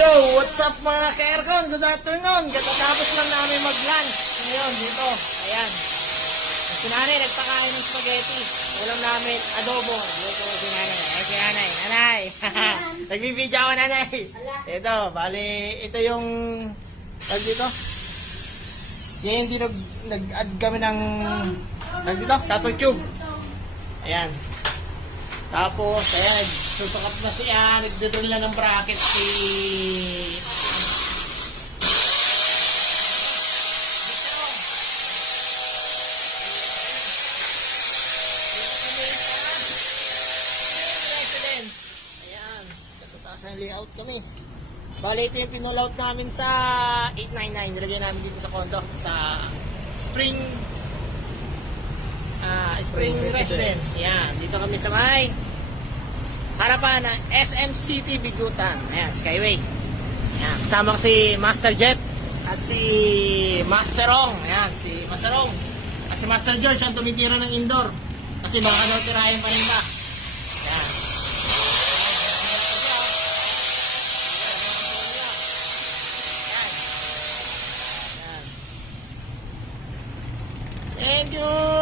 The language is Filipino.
Yo, what's up mga ka-aircon? Good afternoon. Katatapos lang namin mag-lunch. Ngayon, dito. Ayan. Si nanay, nagpakain ng spaghetti. Ulam namin, adobo. Dito si nanay. Ay, si nanay. Nanay. Nagbibidyo ako, nanay. Ito, bali, ito yung, tag dito. Yan hindi nag-add kami ng, tag dito, Tato Cube. Ayan. Tapos, ayan, susukap na siya, nagdodrill na ng bracket si... Ayan, katutaas na layout kami. Bali, ito yung pinalayout namin sa 899. Nilagyan namin dito sa condo, sa Spring Residence. Yan, dito kami sa may harapan ng SM City Bigutan. Ayan, Skyway. Ayan, kasama si Master Jet at si Master Ong. Ayan, si Master Ong at si Master George ang tumitira ng indoor kasi baka daw tirahin pa rin ba. Ayan. Ayan. Thank you.